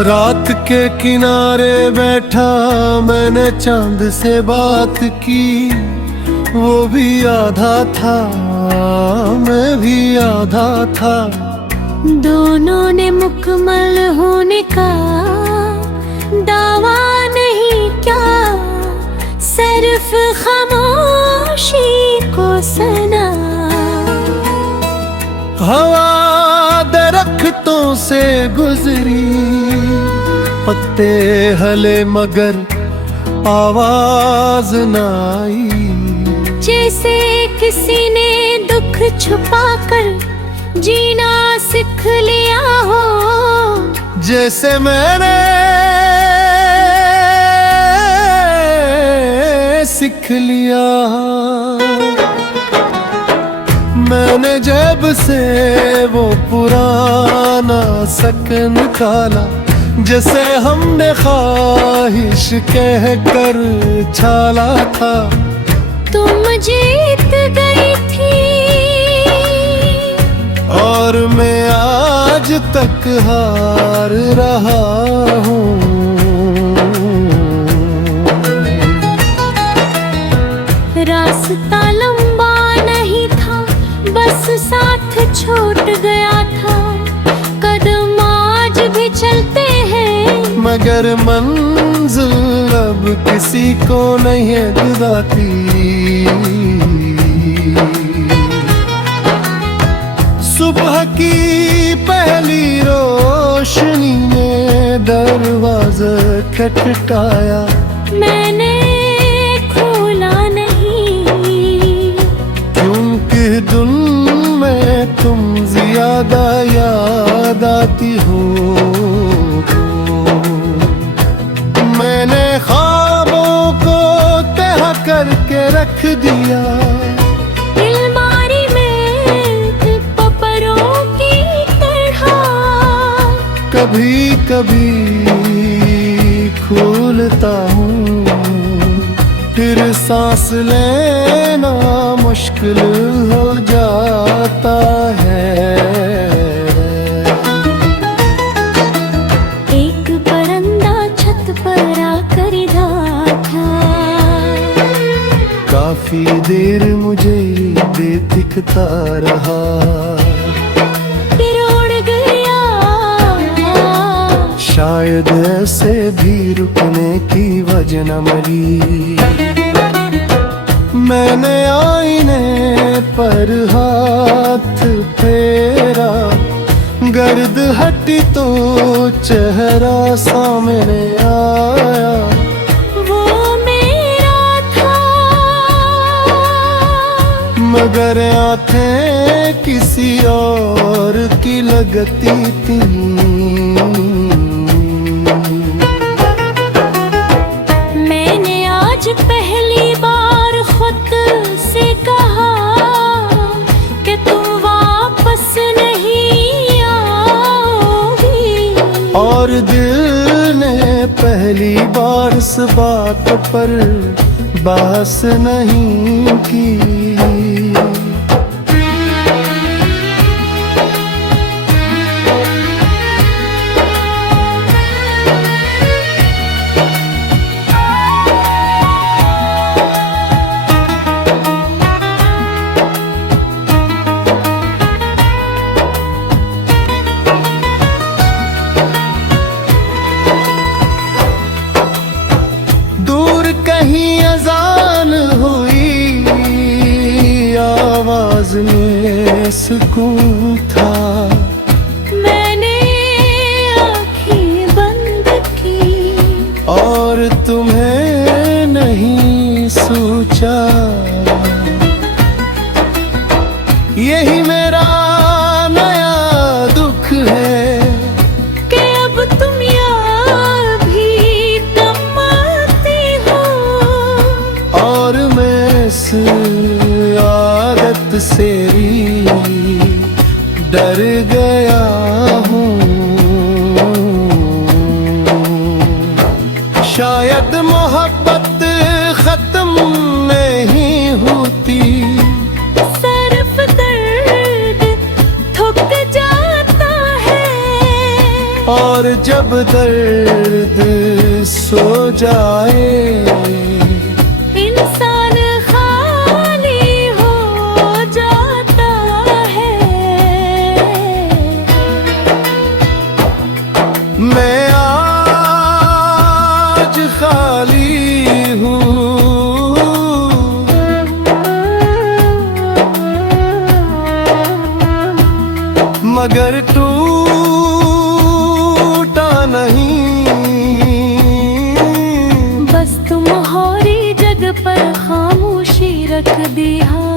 रात के किनारे बैठा मैंने चांद से बात की, वो भी आधा था मैं भी आधा था। दोनों ने मुकम्मल होने का दावा नहीं क्या, सिर्फ खामोशी को सना। हवा दरख्तों से गुजरी, पत्ते हले मगर आवाज न आई। जैसे किसी ने दुख छुपाकर जीना सीख लिया हो, जैसे मैंने सीख लिया। मैंने जब से वो पुराना सकन निकाला, जैसे हमने ख्वाहिश कह कर छाला था। तुम जीत गई थी और मैं आज तक हार रहा हूँ। रास्ता लंबा नहीं था, बस साथ छूट गया था। कदम आज भी चलते हैं, मगर मंजिल अब किसी को नहीं दिखाती। सुबह की पहली रोशनी ने दरवाजा खटखटाया, मैंने खोला नहीं, क्योंकि दिल में तुम ज्यादा याद आती हो। मैंने ख्वाबों को तह करके रख दिया, अलमारी में पपरों की तरह। कभी कभी खोलता हूँ, फिर सांस लेना मुश्किल हो जाता है। एक परिंदा छत पर आकर था, काफी देर मुझे दिखता रहा, फिर उड़ गया। शायद ऐसे भी रुकने की वजह न मिली। मैंने आईने पर हाथ फेरा, गर्द हटी तो चेहरा सामने आया। वो मेरा था, मगर आंखें किसी और की लगती थी। मैंने आज पहली बार खुद से कहा कि तुम वापस नहीं आओगी, और दिल ने पहली बार इस बात पर बहस नहीं की। कहीं अजान हुई, आवाज में सुकून था। मैंने आँखें बंद की और तुम्हें नहीं सोचा, यही मेरा नया दुख है कि अब तुम यार भी कमाती हो। और मैं इस आदत से डर गया हूँ। शायद मोहब्बत खत्म नहीं होती, सिर्फ दर्द थक जाता है। और जब दर्द सो जाए इंसान खाली हो जाता है। मैं आज खाली हूँ, मगर टूटा नहीं। बस तुम होरी जग पर खामोशी रख दी। हाँ